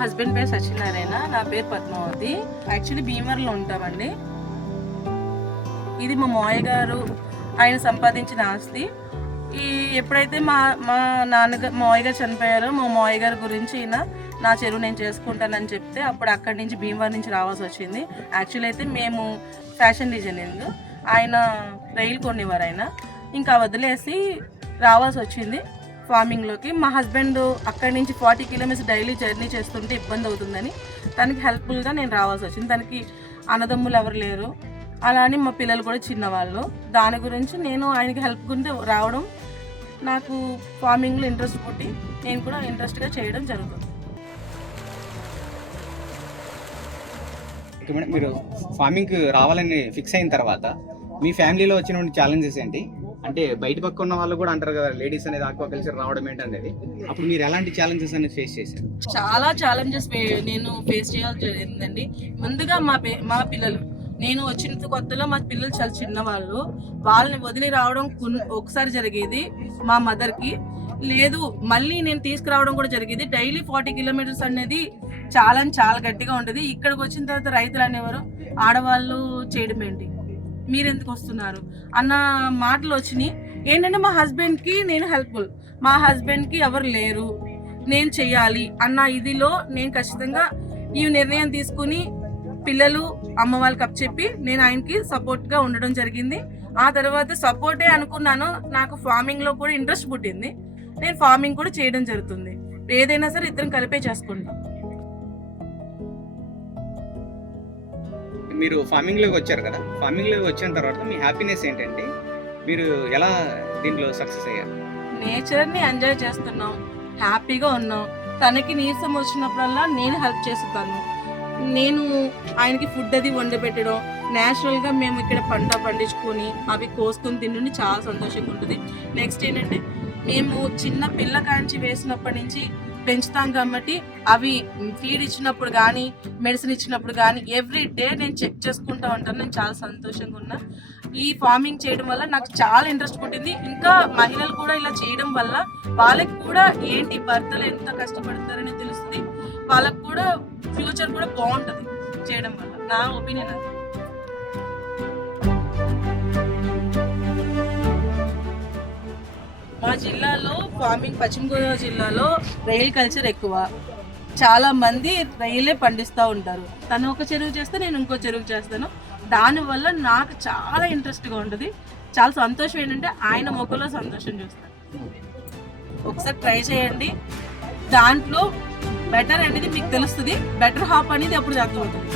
Husband పేరు సత్యనారాయణ, నా పేరు పద్మావతి. యాక్చువల్లీ భీమవరంలో ఉంటామండి. ఇది మా మావయ్య గారు ఆయన సంపాదించిన ఆస్తి. ఎప్పుడైతే మా మావయ్య గారు చనిపోయారో మా మావయ్య గారి గురించి నా చెరువు నేను చేసుకుంటానని చెప్తే అప్పుడు అక్కడి నుంచి భీమవరం నుంచి రావాల్సి వచ్చింది. యాక్చువల్లీ అయితే మేము ఫ్యాషన్ డిజైనింగ్, ఆయన రైలు కొనేవారు. ఆయన ఇంకా వదిలేసి రావాల్సి వచ్చింది ఫార్మింగ్లోకి. మా హస్బెండ్ అక్కడి నుంచి 40 కిలోమీటర్స్ డైలీ జర్నీ చేస్తుంటే ఇబ్బంది అవుతుందని తనకి హెల్ప్ఫుల్గా నేను రావాల్సి వచ్చింది. తనకి అన్నదమ్ములు ఎవరు లేరు, అలా అని మా పిల్లలు కూడా చిన్నవాళ్ళు. దాని గురించి నేను ఆయనకి హెల్ప్ గుంటే రావడం, నాకు ఫార్మింగ్లో ఇంట్రెస్ట్ పుట్టి నేను కూడా ఇంట్రెస్ట్గా చేయడం జరుగుతుంది. మేడం, మీరు ఫార్మింగ్కి రావాలని ఫిక్స్ అయిన తర్వాత మీ ఫ్యామిలీలో వచ్చిన ఛాలెంజెస్ ఏంటి? అంటే బయట పక్క ఉన్న వాళ్ళు కూడా అంటారు కదా, లేడీస్ అనేది ఆక్వాకల్చర్ రావడం ఏంటనేది. అప్పుడు మీరు ఎలాంటి ఛాలెంజెస్ అనేది ఫేస్ చేశారు? చాలా ఛాలెంజెస్ నేను ఫేస్ చేయాల్సి జరిగిందండి. ముందుగా మా పిల్లలు, నేను వచ్చిన కొత్తలో మా పిల్లలు చాలా చిన్నవాళ్ళు, వాళ్ళని వదిలి రావడం ఒకసారి జరిగేది. మా మదర్కి లేదు, మళ్ళీ నేను తీసుకురావడం కూడా జరిగేది. డైలీ 40 కిలోమీటర్స్ అనేది చాలా గట్టిగా ఉంటుంది. ఇక్కడికి వచ్చిన తర్వాత రైతులు అనేవారు, ఆడవాళ్ళు చేయడం ఏంటి, మీరెందుకు వస్తున్నారు అన్న మాటలు వచ్చినాయి. ఏంటంటే మా హస్బెండ్కి నేను హెల్ప్ఫుల్, మా హస్బెండ్కి ఎవరు లేరు, నేను చెయ్యాలి అన్న ఇదిలో నేను ఖచ్చితంగా ఈ నిర్ణయం తీసుకుని పిల్లలు అమ్మ వాళ్ళకి అప్పచెప్పి నేను ఆయనకి సపోర్ట్గా ఉండడం జరిగింది. ఆ తర్వాత సపోర్టే అనుకున్నాను, నాకు ఫార్మింగ్లో కూడా ఇంట్రెస్ట్ పుట్టింది. నేను ఫార్మింగ్ కూడా చేయడం జరుగుతుంది. ఏదైనా సరే ఇద్దరం కలిపే చేసుకుంటాం. మీరు ఫార్మింగ్లోకి వచ్చారు కదా, ఫార్మింగ్లోకి వచ్చిన తర్వాత మీ హ్యాపీనెస్ ఏంటంటే మీరు ఎలా దీంట్లో సక్సెస్ అయ్యారు? నేచర్ని ఎంజాయ్ చేస్తున్నాం, హ్యాపీగా ఉన్నాం. తనకి నీరసం వచ్చినప్పుడల్లా నేను హెల్ప్ చేస్తాను. నేను ఆయనకి ఫుడ్ అది వండి పెట్టడం, న్యాచురల్గా మేము ఇక్కడ పంట పండించుకొని అవి కోసుకొని తిండి చాలా సంతోషంగా ఉంటుంది. నెక్స్ట్ ఏంటంటే మేము చిన్న పిల్ల కాంచి వేసినప్పటి నుంచి పెంచుతాం కాబట్టి అవి ఫీడ్ ఇచ్చినప్పుడు కానీ మెడిసిన్ ఇచ్చినప్పుడు కానీ ఎవ్రీ డే నేను చెక్ చేసుకుంటూ ఉంటాను. నేను చాలా సంతోషంగా ఉన్నా. ఈ ఫార్మింగ్ చేయడం వల్ల నాకు చాలా ఇంట్రెస్ట్ పుట్టింది. ఇంకా మహిళలు కూడా ఇలా చేయడం వల్ల వాళ్ళకి కూడా ఏంటి భర్తలు ఎంత కష్టపడతారని తెలుస్తుంది. వాళ్ళకు కూడా ఫ్యూచర్ కూడా బాగుంటుంది చేయడం వల్ల, నా ఒపీనియన్ అది. మా జిల్లాలో ఫార్మింగ్, పశ్చిమ గోదావరి జిల్లాలో రైల్ కల్చర్ ఎక్కువ. చాలా మంది రైలే పండిస్తూ ఉంటారు. తను ఒక చెరువు చేస్తే నేను ఇంకో చెరువు చేస్తాను. దానివల్ల నాకు చాలా ఇంట్రెస్ట్గా ఉంటుంది. చాలా సంతోషం ఏంటంటే ఆయన మొక్కలో సంతోషం చూస్తాను. ఒకసారి ట్రై చేయండి, దాంట్లో బెటర్ అనేది మీకు తెలుస్తుంది. బెటర్ హాప్ అనేది అప్పుడు అర్థమవుతుంది.